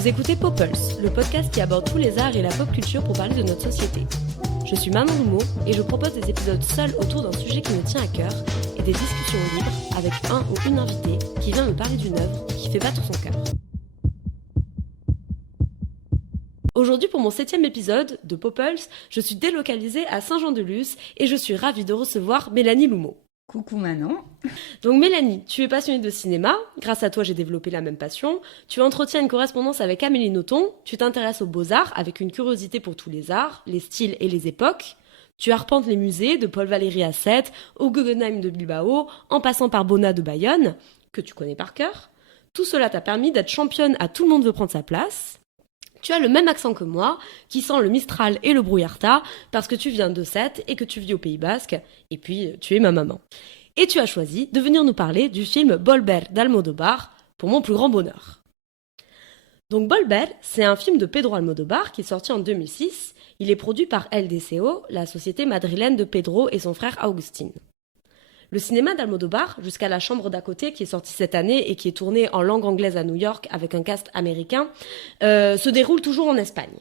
Vous écoutez Populse, le podcast qui aborde tous les arts et la pop culture pour parler de notre société. Je suis Manon Roumeau et je propose des épisodes seuls autour d'un sujet qui me tient à cœur et des discussions libres avec un ou une invitée qui vient me parler d'une œuvre qui fait battre son cœur. Aujourd'hui, pour mon 7e épisode de Populse, je suis délocalisée à Saint-Jean-de-Luz et je suis ravie de recevoir Mélanie Loumeau. Coucou Manon. Donc Mélanie, tu es passionnée de cinéma, grâce à toi j'ai développé la même passion, tu entretiens une correspondance avec Amélie Nothomb, tu t'intéresses aux beaux-arts avec une curiosité pour tous les arts, les styles et les époques, tu arpentes les musées de Paul Valéry à Sète, au Guggenheim de Bilbao, en passant par Bonnat de Bayonne, que tu connais par cœur. Tout cela t'a permis d'être championne à Tout le monde veut prendre sa place. Tu as le même accent que moi, qui sent le Mistral et le Brouillarta, parce que tu viens de Sète et que tu vis au Pays Basque, et puis tu es ma maman. Et tu as choisi de venir nous parler du film Volver d'Almodóvar, pour mon plus grand bonheur. Donc Volver, c'est un film de Pedro Almodóvar qui est sorti en 2006. Il est produit par LDCO, la société madrilène de Pedro et son frère Agustín. Le cinéma d'Almodóvar, jusqu'à La Chambre d'à côté, qui est sorti cette année et qui est tourné en langue anglaise à New York avec un cast américain, se déroule toujours en Espagne,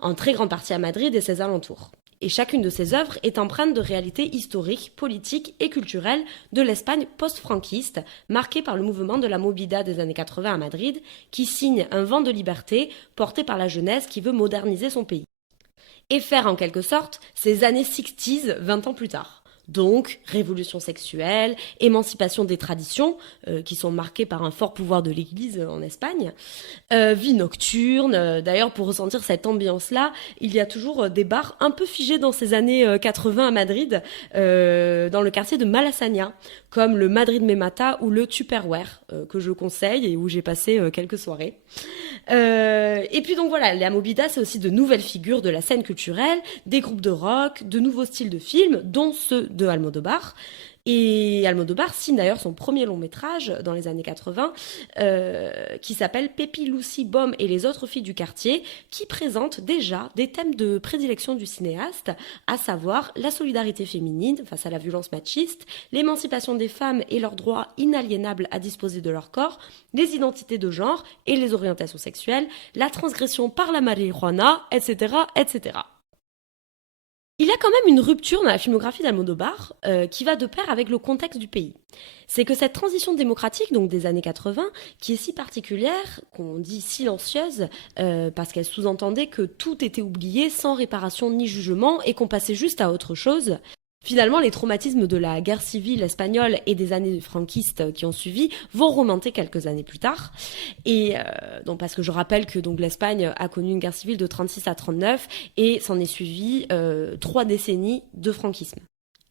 en très grande partie à Madrid et ses alentours. Et chacune de ces œuvres est empreinte de réalités historiques, politiques et culturelles de l'Espagne post-franquiste, marquée par le mouvement de la Movida des années 80 à Madrid, qui signe un vent de liberté porté par la jeunesse qui veut moderniser son pays. Et faire en quelque sorte ces années 60s 20 ans plus tard. Donc, révolution sexuelle, émancipation des traditions, qui sont marquées par un fort pouvoir de l'Église en Espagne, vie nocturne. D'ailleurs, pour ressentir cette ambiance-là, il y a toujours des bars un peu figés dans ces années 80 à Madrid, dans le quartier de Malasaña, comme le Madrid Memata ou le Tupperware, que je conseille et où j'ai passé quelques soirées. Et puis donc voilà, la Movida, c'est aussi de nouvelles figures de la scène culturelle, des groupes de rock, de nouveaux styles de films, dont ceux de Almodóvar. Et Almodóvar signe d'ailleurs son premier long métrage dans les années 80, qui s'appelle Pepi, Lucy, Bom et les autres filles du quartier, qui présente déjà des thèmes de prédilection du cinéaste, à savoir la solidarité féminine face à la violence machiste, l'émancipation des femmes et leur droit inaliénable à disposer de leur corps, les identités de genre et les orientations sexuelles, la transgression par la marijuana, etc., etc. Il y a quand même une rupture dans la filmographie d'Almodóvar qui va de pair avec le contexte du pays. C'est que cette transition démocratique, donc des années 80, qui est si particulière, qu'on dit silencieuse, parce qu'elle sous-entendait que tout était oublié sans réparation ni jugement et qu'on passait juste à autre chose. Finalement, les traumatismes de la guerre civile espagnole et des années franquistes qui ont suivi vont remonter quelques années plus tard. Et donc parce que je rappelle que donc l'Espagne a connu une guerre civile de 36 à 39 et s'en est suivi 3 décennies de franquisme.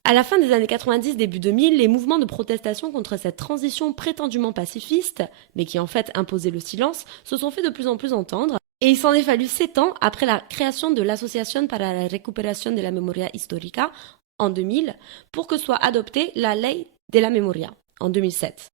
À la fin des années 90, début 2000, les mouvements de protestation contre cette transition prétendument pacifiste, mais qui en fait imposait le silence, se sont fait de plus en plus entendre. Et il s'en est fallu 7 ans après la création de l'Associación para la Recuperación de la Memoria Histórica en 2000, pour que soit adoptée la Ley de la Memoria en 2007.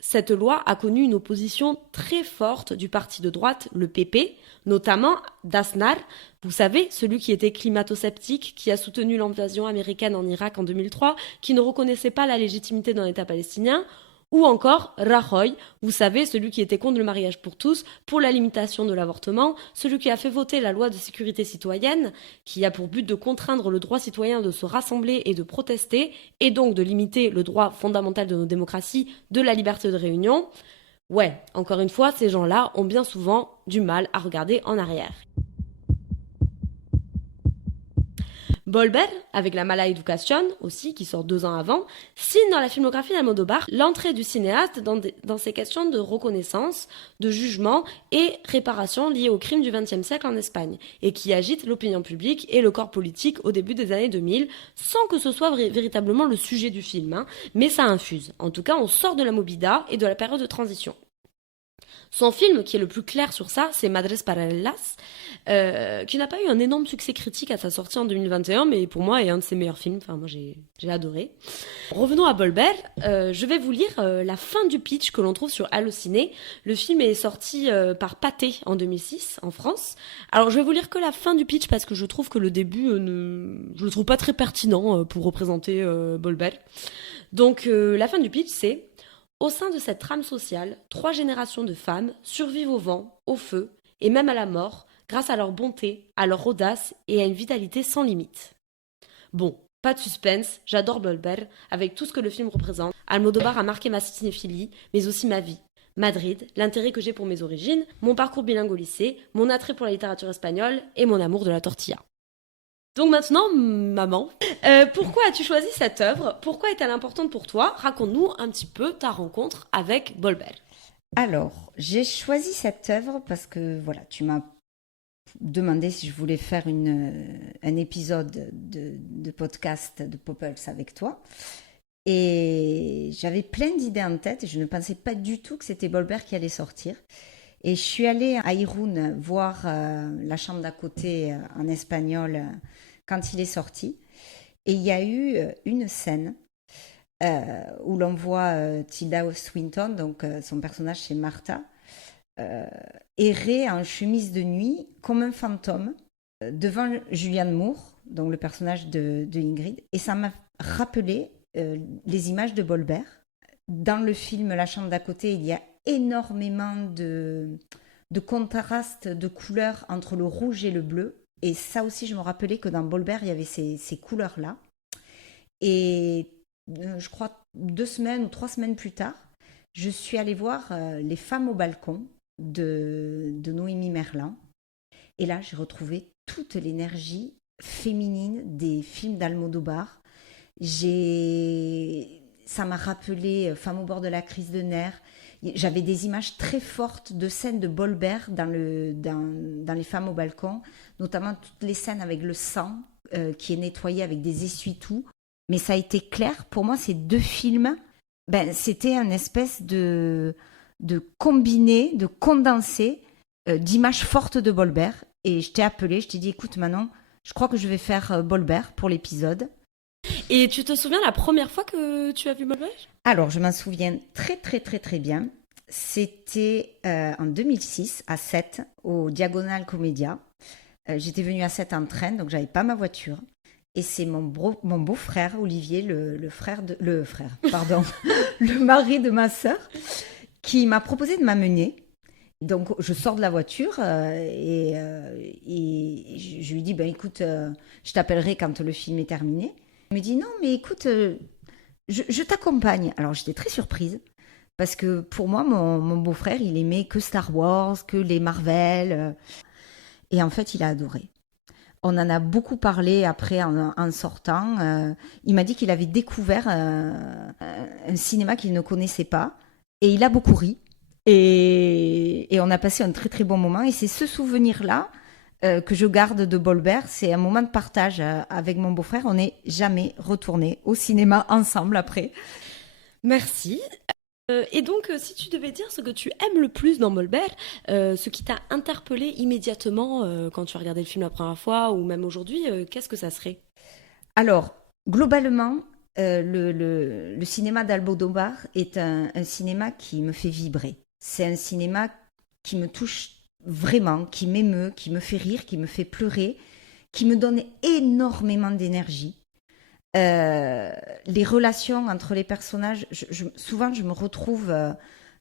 Cette loi a connu une opposition très forte du parti de droite, le PP, notamment d'Aznar, vous savez, celui qui était climato-sceptique, qui a soutenu l'invasion américaine en Irak en 2003, qui ne reconnaissait pas la légitimité d'un État palestinien, ou encore Rajoy, vous savez, celui qui était contre le mariage pour tous, pour la limitation de l'avortement, celui qui a fait voter la loi de sécurité citoyenne, qui a pour but de contraindre le droit citoyen de se rassembler et de protester, et donc de limiter le droit fondamental de nos démocraties de la liberté de réunion. Ouais, encore une fois, ces gens-là ont bien souvent du mal à regarder en arrière. Volver, avec la Mala Educación aussi, qui sort 2 ans avant, signe dans la filmographie d'Almodóvar l'entrée du cinéaste dans ces questions de reconnaissance, de jugement et réparation liées aux crimes du XXe siècle en Espagne, et qui agite l'opinion publique et le corps politique au début des années 2000, sans que ce soit véritablement le sujet du film, mais ça infuse. En tout cas, on sort de la Movida et de la période de transition. Son film qui est le plus clair sur ça, c'est Madres Paralelas, qui n'a pas eu un énorme succès critique à sa sortie en 2021, mais pour moi est un de ses meilleurs films. Enfin, moi j'ai adoré. Revenons à Volver. Je vais vous lire la fin du pitch que l'on trouve sur Allociné. Le film est sorti par Pathé en 2006 en France. Alors je vais vous lire que la fin du pitch parce que je trouve que le début je le trouve pas très pertinent pour représenter Volver. Donc la fin du pitch c'est: Au sein de cette trame sociale, 3 générations de femmes survivent au vent, au feu et même à la mort grâce à leur bonté, à leur audace et à une vitalité sans limite. Bon, pas de suspense, j'adore Bolber, avec tout ce que le film représente. Almodovar a marqué ma cinéphilie, mais aussi ma vie. Madrid, l'intérêt que j'ai pour mes origines, mon parcours bilingue au lycée, mon attrait pour la littérature espagnole et mon amour de la tortilla. Donc maintenant, maman, pourquoi as-tu choisi cette œuvre? Pourquoi est-elle importante pour toi? Raconte-nous un petit peu ta rencontre avec Bolber. Alors, j'ai choisi cette œuvre parce que voilà, tu m'as demandé si je voulais faire un épisode de podcast de Popples avec toi. Et j'avais plein d'idées en tête et je ne pensais pas du tout que c'était Bolber qui allait sortir. Et je suis allée à Irún voir La chambre d'à côté en espagnol quand il est sorti. Et il y a eu une scène où l'on voit Tilda Swinton, donc son personnage c'est Martha, errer en chemise de nuit comme un fantôme devant Julianne Moore, donc le personnage de Ingrid. Et ça m'a rappelé les images de Bolber. Dans le film La chambre d'à côté, il y a énormément de contrastes de couleurs entre le rouge et le bleu. Et ça aussi, je me rappelais que dans Bolber, il y avait ces couleurs-là. Et je crois 2 semaines ou 3 semaines plus tard, je suis allée voir Les femmes au balcon de Noémie Merlan. Et là, j'ai retrouvé toute l'énergie féminine des films d'Almodovar. Ça m'a rappelé Femme au bord de la crise de nerfs. J'avais des images très fortes de scènes de Bolber dans Les femmes au balcon, notamment toutes les scènes avec le sang qui est nettoyé avec des essuie-tout. Mais ça a été clair, pour moi, ces 2 films, c'était une espèce de combiné, de condensé d'images fortes de Bolber. Et je t'ai appelé, je t'ai dit, écoute Manon, je crois que je vais faire Bolber pour l'épisode. Et tu te souviens la première fois que tu as vu Bolber? Alors, je m'en souviens très très très très bien. C'était en 2006 à Sète, au Diagonal Comédia. J'étais venue à Sète en train, donc j'avais pas ma voiture. Et c'est mon beau-frère, Olivier, le mari de ma sœur, qui m'a proposé de m'amener. Donc, je sors de la voiture et je lui dis, écoute, je t'appellerai quand le film est terminé. Il me dit, non, mais écoute, je t'accompagne. Alors, j'étais très surprise parce que pour moi, mon beau-frère, il aimait que Star Wars, que les Marvel. Et en fait, il a adoré. On en a beaucoup parlé après en sortant. Il m'a dit qu'il avait découvert un cinéma qu'il ne connaissait pas. Et il a beaucoup ri. Et on a passé un très très bon moment. Et c'est ce souvenir-là que je garde de Bolber. C'est un moment de partage avec mon beau-frère. On n'est jamais retourné au cinéma ensemble après. Merci. Et donc, si tu devais dire ce que tu aimes le plus dans Bolber, ce qui t'a interpellé immédiatement quand tu as regardé le film la première fois ou même aujourd'hui, qu'est-ce que ça serait? Alors, globalement, le cinéma d'Almodovar est un cinéma qui me fait vibrer. C'est un cinéma qui me touche vraiment, qui m'émeut, qui me fait rire, qui me fait pleurer, qui me donne énormément d'énergie. Les relations entre les personnages, souvent je me retrouve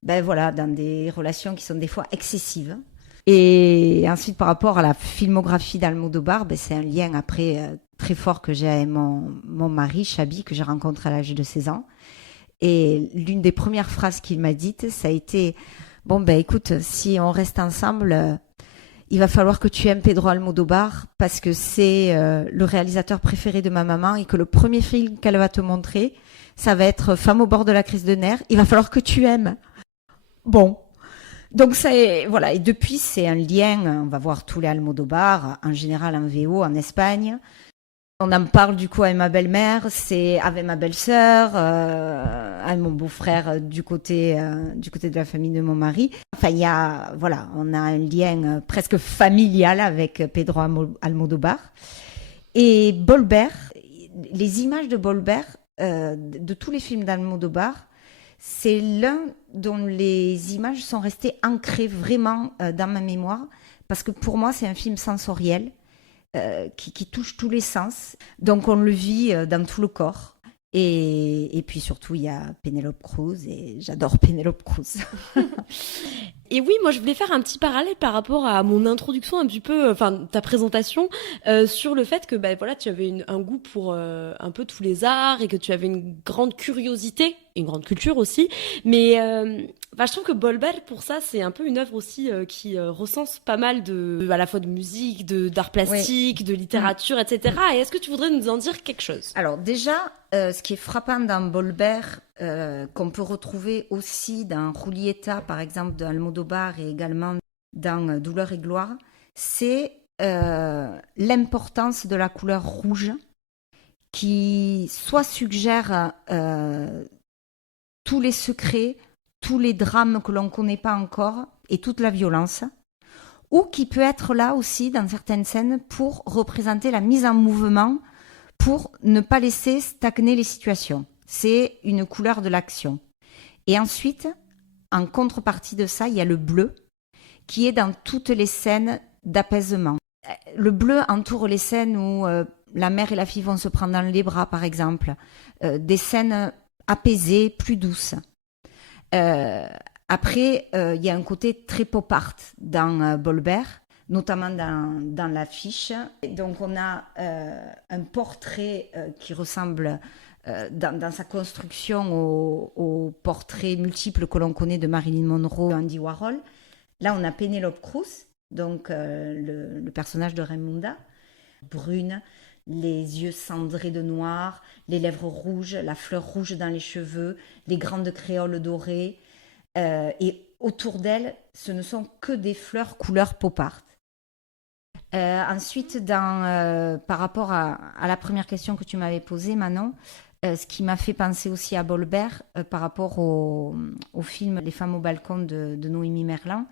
dans des relations qui sont des fois excessives. Et ensuite, par rapport à la filmographie d'Almodovar, c'est un lien après très fort que j'ai avec mon mari, Chabi, que j'ai rencontré à l'âge de 16 ans. Et l'une des premières phrases qu'il m'a dites, ça a été « Bon, écoute, si on reste ensemble, il va falloir que tu aimes Pedro Almodovar parce que c'est le réalisateur préféré de ma maman et que le premier film qu'elle va te montrer, ça va être Femme au bord de la crise de nerfs. Il va falloir que tu aimes. » Bon. Donc, voilà. Et depuis, c'est un lien. On va voir tous les Almodovar, en général en VO, en Espagne. On en parle du coup avec ma belle-mère, c'est avec ma belle-sœur, avec mon beau-frère du côté de la famille de mon mari. Enfin, on a un lien presque familial avec Pedro Almodovar. Et Bolber, les images de Bolber, de tous les films d'Almodovar, c'est l'un dont les images sont restées ancrées vraiment dans ma mémoire, parce que pour moi, c'est un film sensoriel. Qui touche tous les sens. Donc on le vit dans tout le corps. Et puis surtout, il y a Penélope Cruz et j'adore Penélope Cruz. Et oui, moi je voulais faire un petit parallèle par rapport à mon introduction un petit peu, enfin ta présentation, sur le fait que bah, voilà, tu avais un goût pour un peu tous les arts et que tu avais une grande curiosité, une grande culture aussi. Mais bah, je trouve que Bolber, pour ça, c'est un peu une œuvre aussi qui recense pas mal à la fois de musique, d'art plastique, de littérature, etc. Et est-ce que tu voudrais nous en dire quelque chose? Alors déjà, ce qui est frappant dans Bolber, qu'on peut retrouver aussi dans Julieta, par exemple, de Almodovar et également dans Douleur et gloire, c'est l'importance de la couleur rouge qui soit suggère tous les secrets, tous les drames que l'on ne connaît pas encore et toute la violence, ou qui peut être là aussi dans certaines scènes pour représenter la mise en mouvement, pour ne pas laisser stagner les situations. C'est une couleur de l'action. Et ensuite, en contrepartie de ça, il y a le bleu, qui est dans toutes les scènes d'apaisement. Le bleu entoure les scènes où la mère et la fille vont se prendre dans les bras, par exemple. Des scènes apaisées, plus douces. Après, il y a un côté très pop art dans Bolber, notamment dans l'affiche. Donc on a un portrait qui ressemble dans sa construction au portrait multiple que l'on connaît de Marilyn Monroe et Andy Warhol. Là on a Penélope Cruz, donc le personnage de Raimunda, brune, les yeux cendrés de noir, les lèvres rouges, la fleur rouge dans les cheveux, les grandes créoles dorées. Et autour d'elle, ce ne sont que des fleurs couleur pop art. Ensuite, par rapport à la première question que tu m'avais posée, Manon, ce qui m'a fait penser aussi à Bolber par rapport au film Les femmes au balcon de Noémie Merlan,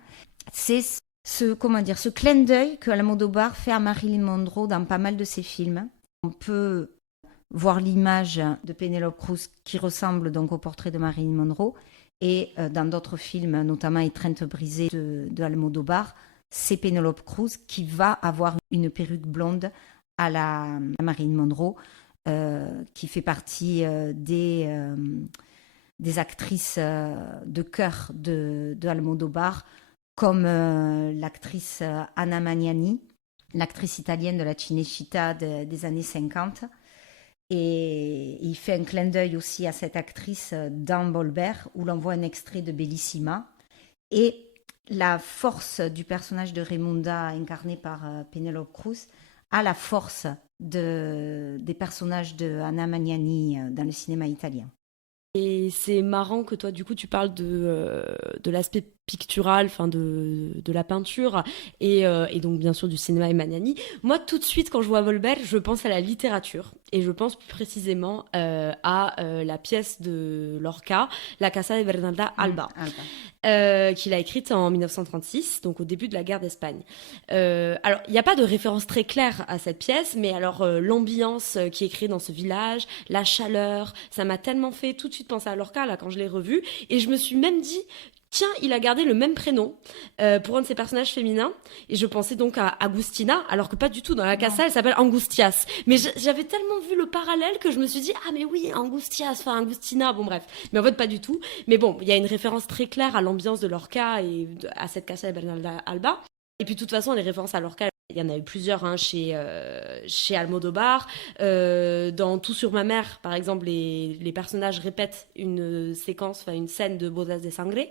c'est ce clin d'œil que Almodovar fait à Marilyn Monroe dans pas mal de ses films. On peut voir l'image de Penélope Cruz qui ressemble donc au portrait de Marilyn Monroe, et dans d'autres films, notamment Étreinte brisée de Almodovar, c'est Penélope Cruz qui va avoir une perruque blonde à Marilyn Monroe, qui fait partie des actrices de cœur de Almodovar, comme l'actrice Anna Magnani, l'actrice italienne de la Cinecittà des années 50. Et il fait un clin d'œil aussi à cette actrice dans Bolber, où l'on voit un extrait de Bellissima. Et la force du personnage de Raimunda, incarné par Penélope Cruz, a la force des personnages de Anna Magnani dans le cinéma italien. Et c'est marrant que toi, du coup, tu parles de l'aspect pictural, enfin de la peinture, et donc bien sûr du cinéma et Magnani. Moi, tout de suite, quand je vois Volber, je pense à la littérature, et je pense plus précisément à la pièce de Lorca, La Casa de Bernarda Alba. Qu'il a écrite en 1936, donc au début de la guerre d'Espagne. Alors, il n'y a pas de référence très claire à cette pièce, mais alors l'ambiance qui est créée dans ce village, la chaleur, ça m'a tellement fait tout de suite penser à Lorca là quand je l'ai revu, et je me suis même dit, tiens, il a gardé le même prénom pour un de ses personnages féminins, et je pensais donc à Agustina, alors que pas du tout. Dans la Casa, elle s'appelle Angustias. Mais j'avais tellement vu le parallèle que je me suis dit, ah mais oui, Angustias, enfin Agustina, bon bref. Mais en fait, pas du tout. Mais bon, il y a une référence très claire à l'ambiance de Lorca et à cette Casa de Bernarda Alba. Et puis de toute façon, les références à Lorca, il y en a eu plusieurs chez Almodovar. Dans Tout sur ma mère, par exemple, les personnages répètent une séquence, enfin une scène de Bodas de Sangre,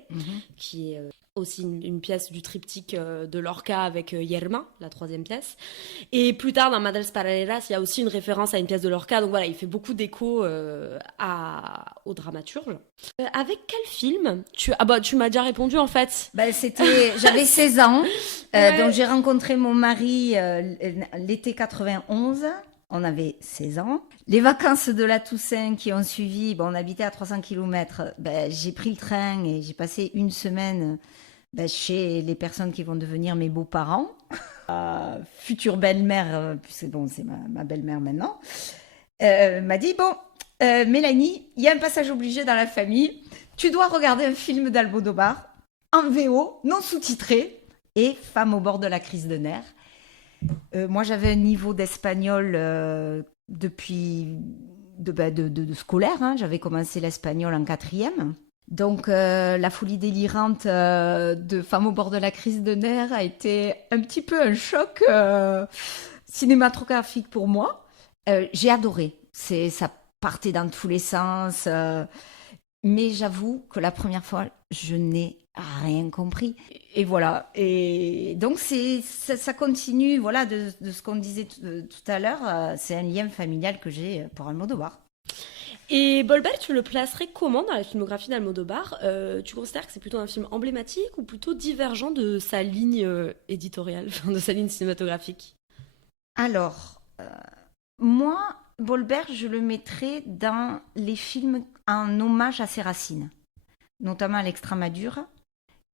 qui est aussi une pièce du triptyque de Lorca avec Yerma, la troisième pièce. Et plus tard, dans Madres Paralelas, il y a aussi une référence à une pièce de Lorca. Donc voilà, il fait beaucoup d'écho au dramaturge. Avec quel film tu m'as déjà répondu en fait. J'avais 16 ans, Ouais. donc j'ai rencontré mon mari l'été 91. On avait 16 ans. Les vacances de la Toussaint qui ont suivi, on habitait à 300 km. J'ai pris le train et j'ai passé une semaine chez les personnes qui vont devenir mes beaux-parents. Future belle-mère, puisque c'est ma belle-mère maintenant, m'a dit, Mélanie, il y a un passage obligé dans la famille. Tu dois regarder un film d'Almodovar en VO, non sous-titré, et Femme au bord de la crise de nerfs. Moi, j'avais un niveau d'espagnol depuis de scolaire. Hein. J'avais commencé l'espagnol en 4e. Donc, la folie délirante de Femme au bord de la crise de nerfs a été un petit peu un choc cinématographique pour moi. J'ai adoré. Ça partait dans tous les sens. Mais j'avoue que la première fois, je n'ai rien compris. Et voilà. Et donc, ça continue, voilà, de ce qu'on disait tout à l'heure. C'est un lien familial que j'ai pour Almodovar. Et Bolbert, tu le placerais comment dans la filmographie d'Almodovar? Tu considères que c'est plutôt un film emblématique ou plutôt divergent de sa ligne éditoriale, enfin, de sa ligne cinématographique? Alors, moi, Bolbert, je le mettrais dans les films en hommage à ses racines, notamment à l'Extremadure,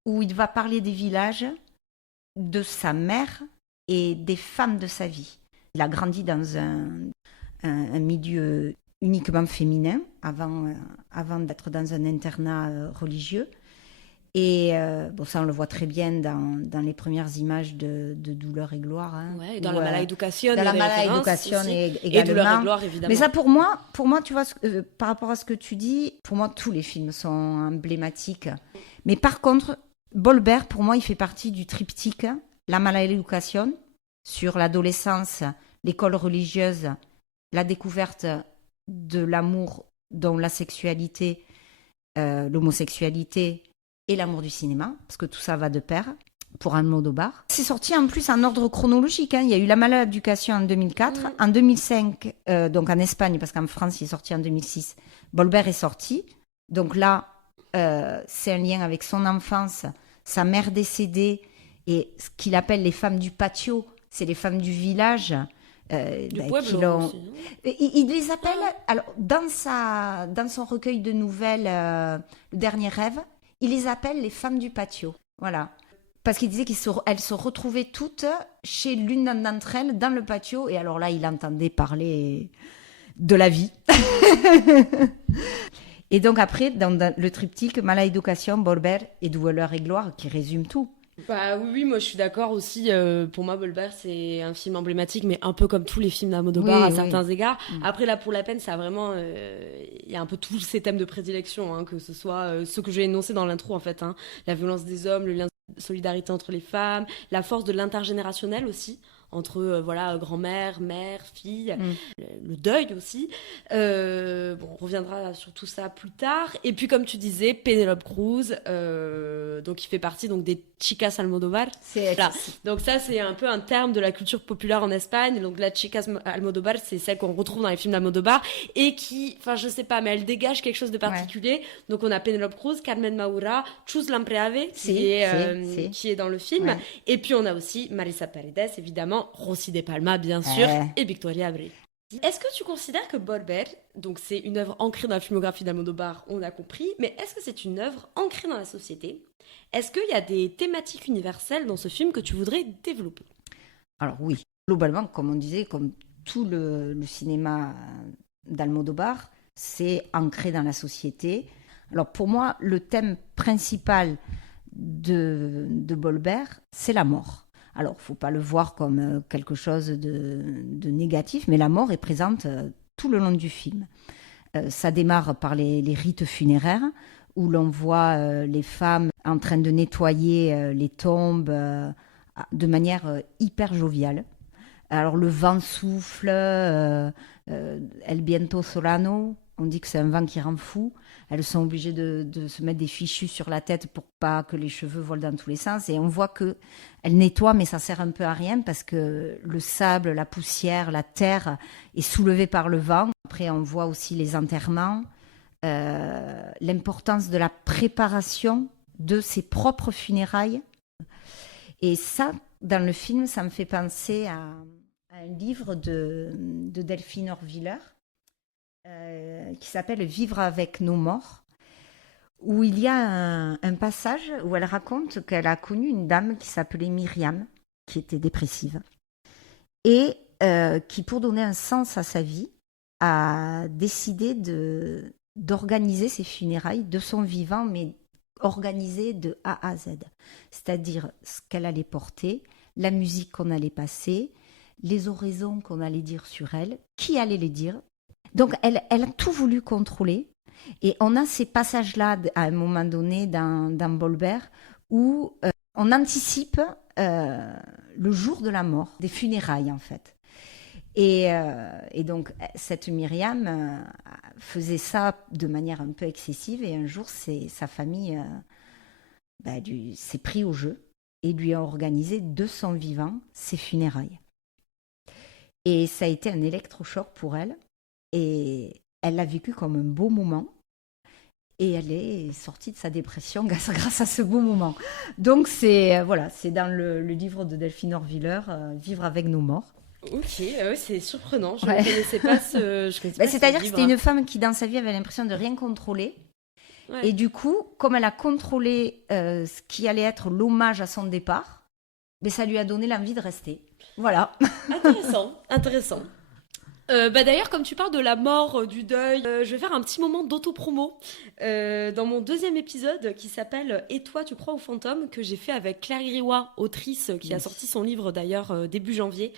où il va parler des villages, de sa mère et des femmes de sa vie. Il a grandi dans un milieu uniquement féminin avant d'être dans un internat religieux. Et bon, ça, on le voit très bien dans les premières images de Douleur et Gloire. Hein, ouais, et dans La Mala Educación. Dans La Mala Educación également. Et Douleur et Gloire, évidemment. Mais ça, pour moi, tu vois, par rapport à ce que tu dis, pour moi, tous les films sont emblématiques. Mais par contre, Bolbert, pour moi, il fait partie du triptyque La Mala Educación, sur l'adolescence, l'école religieuse, la découverte de l'amour, dont la sexualité, l'homosexualité et l'amour du cinéma, parce que tout ça va de pair, pour Almodovar. C'est sorti en plus en ordre chronologique. Hein. Il y a eu La Mala Educación en 2004. En 2005, donc en Espagne, parce qu'en France, il est sorti en 2006, Bolbert est sorti. Donc là, c'est un lien avec son enfance, sa mère décédée, et ce qu'il appelle les femmes du patio, c'est les femmes du village. Du pueblo aussi, il les appelle, alors, dans son recueil de nouvelles, Le Dernier Rêve, il les appelle les femmes du patio. Voilà. Parce qu'il disait qu'elles se retrouvaient toutes chez l'une d'entre elles dans le patio. Et alors là, il entendait parler de la vie. Et donc après, dans le triptyque Mala Educación, Bolbert et Douleur et Gloire, qui résume tout. Bah oui, moi je suis d'accord aussi. Pour moi, Bolbert, c'est un film emblématique, mais un peu comme tous les films d'Almodovar à certains égards. Après, là, pour la peine, ça a vraiment... Il y a un peu tous ces thèmes de prédilection, hein, que ce soit ceux que j'ai énoncés dans l'intro, en fait. Hein, la violence des hommes, le lien de solidarité entre les femmes, la force de l'intergénérationnel aussi, entre voilà, grand-mère, mère, fille, le deuil aussi. Bon, on reviendra sur tout ça plus tard. Et puis, comme tu disais, Penélope Cruz, donc il fait partie donc, des chicas Almodovar. Voilà. Donc ça, c'est un peu un terme de la culture populaire en Espagne. Donc la chicas Almodovar, c'est celle qu'on retrouve dans les films d'Almodovar et qui, enfin je sais pas, mais elle dégage quelque chose de particulier. Ouais. Donc on a Penélope Cruz, Carmen Maura, Chus Lampreave, qui est dans le film. Ouais. Et puis on a aussi Marisa Paredes, évidemment, Rosy de Palma, bien sûr, et Victoria Abril. Est-ce que tu considères que Bolbert, donc c'est une œuvre ancrée dans la filmographie d'Almodovar, on a compris, mais est-ce que c'est une œuvre ancrée dans la société ? Est-ce qu'il y a des thématiques universelles dans ce film que tu voudrais développer ? Alors oui, globalement, comme on disait, comme tout le cinéma d'Almodovar, c'est ancré dans la société. Alors pour moi, le thème principal de Bolbert, c'est la mort. Alors, il ne faut pas le voir comme quelque chose de négatif, mais la mort est présente tout le long du film. Ça démarre par les rites funéraires, où l'on voit les femmes en train de nettoyer les tombes de manière hyper joviale. Alors, le vent souffle, El viento solano, on dit que c'est un vent qui rend fou. Elles sont obligées de se mettre des fichus sur la tête pour pas que les cheveux volent dans tous les sens. Et on voit qu'elles nettoient, mais ça sert un peu à rien parce que le sable, la poussière, la terre est soulevée par le vent. Après, on voit aussi les enterrements, l'importance de la préparation de ses propres funérailles. Et ça, dans le film, ça me fait penser à un livre de Delphine Orviller, qui s'appelle Vivre avec nos morts, où il y a un passage où elle raconte qu'elle a connu une dame qui s'appelait Myriam, qui était dépressive, et qui, pour donner un sens à sa vie, a décidé d'organiser ses funérailles de son vivant, mais organisées de A à Z. C'est-à-dire ce qu'elle allait porter, la musique qu'on allait passer, les oraisons qu'on allait dire sur elle, qui allait les dire, Donc, elle a tout voulu contrôler. Et on a ces passages-là, à un moment donné, dans Bolbert, où on anticipe le jour de la mort, des funérailles, en fait. Et donc, cette Myriam faisait ça de manière un peu excessive. Et un jour, sa famille s'est pris au jeu et lui a organisé de son vivant ses funérailles. Et ça a été un électrochoc pour elle. Et elle l'a vécu comme un beau moment. Et elle est sortie de sa dépression grâce à ce beau moment. Donc, c'est dans le livre de Delphine Orviller, Vivre avec nos morts. Ok, c'est surprenant. Je ne connaissais pas ce c'est-à-dire que livre. c'était une femme qui, dans sa vie, avait l'impression de rien contrôler. Ouais. Et du coup, comme elle a contrôlé ce qui allait être l'hommage à son départ, ça lui a donné l'envie de rester. Voilà. Intéressant. D'ailleurs, comme tu parles de la mort, du deuil, je vais faire un petit moment d'autopromo dans mon 2e épisode qui s'appelle « Et toi, tu crois aux fantômes ?» que j'ai fait avec Claire Iriwa, autrice qui a sorti son livre d'ailleurs début janvier,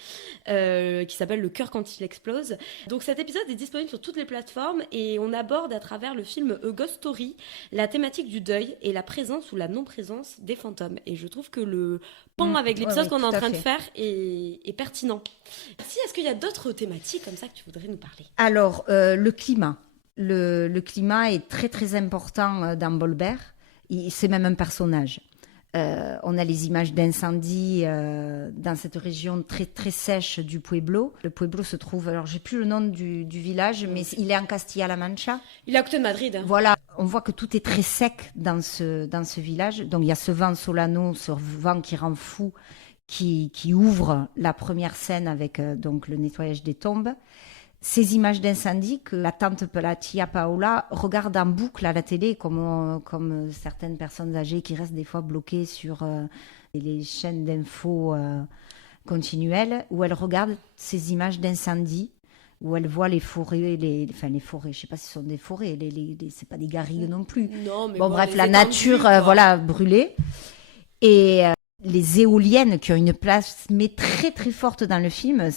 qui s'appelle « Le cœur quand il explose ». Donc cet épisode est disponible sur toutes les plateformes et on aborde à travers le film A Ghost Story la thématique du deuil et la présence ou la non-présence des fantômes. Et je trouve que le pan avec l'épisode qu'on est en train de faire est pertinent. Est-ce qu'il y a d'autres thématiques comme ça que tu voudrais nous parler? Alors, le climat. Le climat est très très important dans Bolbert. C'est même un personnage. On a les images d'incendie dans cette région très très sèche du Pueblo. Le Pueblo se trouve, alors j'ai plus le nom du village, mais il est en Castilla-La Mancha. Il est à côté de Madrid. Voilà, on voit que tout est très sec dans ce village. Donc il y a ce vent Solano, ce vent qui rend fou, qui ouvre la première scène avec donc le nettoyage des tombes. Ces images d'incendie que la tia Paola regarde en boucle à la télé, comme certaines personnes âgées qui restent des fois bloquées sur les chaînes d'infos continuelles, où elle regarde ces images d'incendie, où elle voit les forêts, les forêts, je ne sais pas si ce sont des forêts, c'est pas des garrigues non plus. Non, mais bref, la nature brûlée. Et les éoliennes qui ont une place mais très très forte dans le film,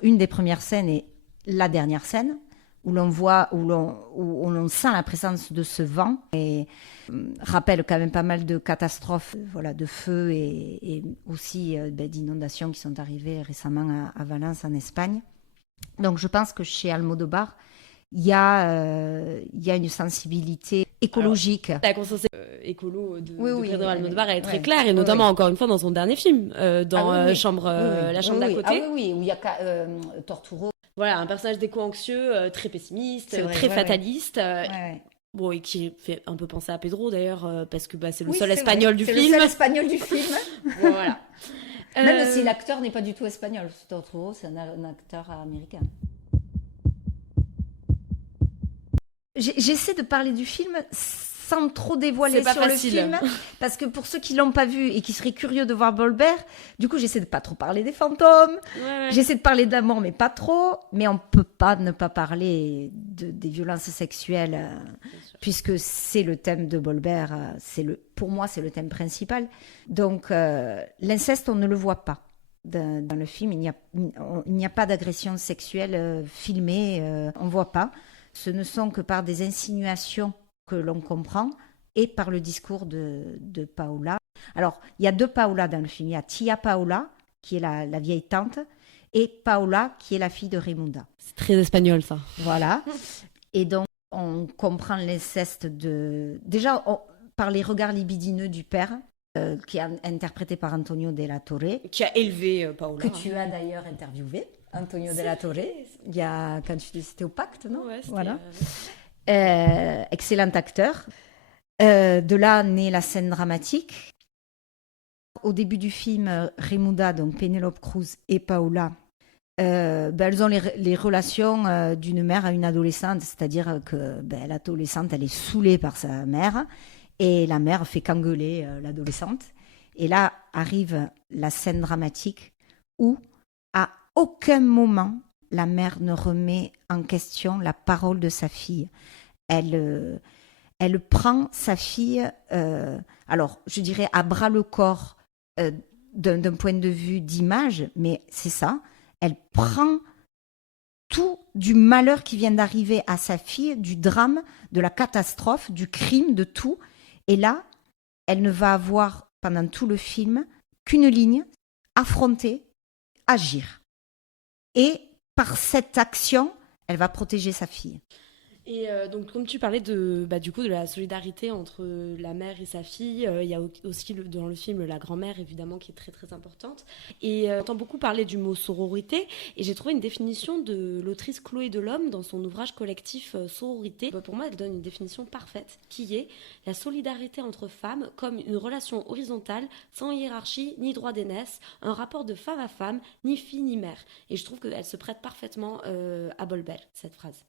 une des premières scènes est la dernière scène où l'on voit, où l'on sent la présence de ce vent et rappelle quand même pas mal de catastrophes, de feux et aussi d'inondations qui sont arrivées récemment à Valence en Espagne. Donc je pense que chez Almodovar, il y a une sensibilité écologique. Alors, la conscience écolo de Pedro Almodovar est très claire, et notamment encore une fois dans son dernier film, dans La chambre d'à côté. Où il y a Torturo. Voilà, un personnage d'éco-anxieux, très pessimiste, très fataliste. Bon, et qui fait un peu penser à Pedro d'ailleurs, parce que c'est le seul espagnol du film. C'est le seul espagnol du film. Voilà. Même si l'acteur n'est pas du tout espagnol. Torturo, c'est un acteur américain. J'essaie de parler du film sans trop dévoiler sur facile. Le film, parce que pour ceux qui l'ont pas vu et qui seraient curieux de voir Bolbert, du coup j'essaie de pas trop parler des fantômes, j'essaie de parler de la mort mais pas trop, mais on peut pas ne pas parler des violences sexuelles, puisque c'est le thème de Bolbert, pour moi c'est le thème principal. Donc l'inceste on ne le voit pas. Dans le film, il n'y a pas d'agression sexuelle filmée, on voit pas. Ce ne sont que par des insinuations que l'on comprend et par le discours de Paola. Alors, il y a 2 Paola dans le film. Il y a Tia Paola, qui est la vieille tante, et Paola, qui est la fille de Raimunda. C'est très espagnol, ça. Voilà. Et donc, on comprend l'inceste déjà, par les regards libidineux du père, qui est interprété par Antonio de la Torre. Qui a élevé Paola. Que tu as d'ailleurs interviewé. Antonio de la Torre, c'était au Pacte, non? Ouais, voilà. Excellent acteur. De là naît la scène dramatique. Au début du film, Raimunda, donc Penélope Cruz et Paola, elles ont les relations d'une mère à une adolescente, c'est-à-dire que l'adolescente, elle est saoulée par sa mère et la mère fait qu'engueuler l'adolescente. Et là arrive la scène dramatique où, à aucun moment, la mère ne remet en question la parole de sa fille. Elle prend sa fille, alors je dirais à bras le corps d'un point de vue d'image, mais c'est ça. Elle prend tout du malheur qui vient d'arriver à sa fille, du drame, de la catastrophe, du crime, de tout. Et là, elle ne va avoir pendant tout le film qu'une ligne, affronter, agir. Et par cette action, elle va protéger sa fille. Et donc, comme tu parlais du coup, de la solidarité entre la mère et sa fille, il y a aussi dans le film la grand-mère, évidemment, qui est très très importante. Et on entend beaucoup parler du mot sororité. Et j'ai trouvé une définition de l'autrice Chloé Delhomme dans son ouvrage collectif Sororité. Pour moi, elle donne une définition parfaite, qui est la solidarité entre femmes comme une relation horizontale, sans hiérarchie ni droit d'aînesse, un rapport de femme à femme, ni fille ni mère. Et je trouve qu'elle se prête parfaitement à Bolbel, cette phrase.